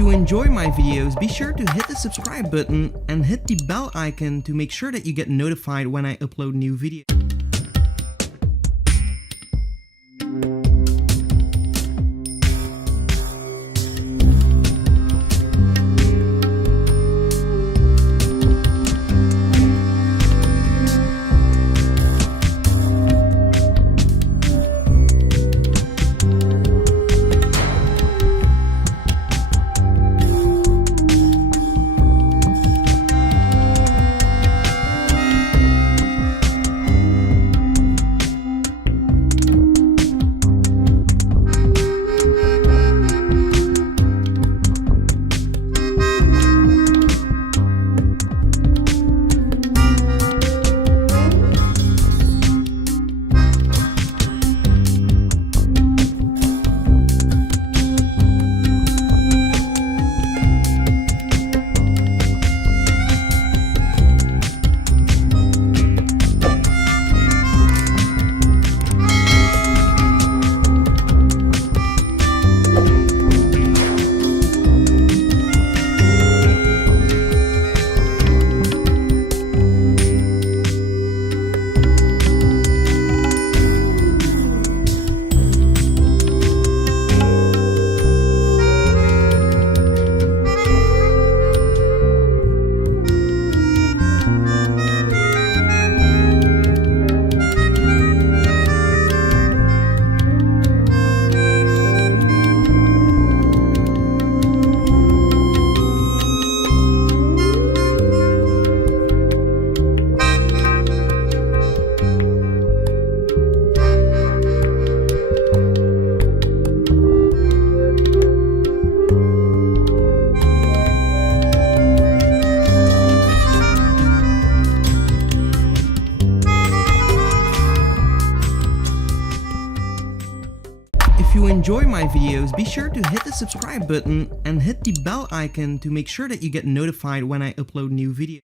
you enjoy my videos, be sure to hit the subscribe button and hit the bell icon to make sure that you get notified when I upload new videos. If you enjoy my videos, be sure to hit the subscribe button and hit the bell icon to make sure that you get notified when I upload new videos.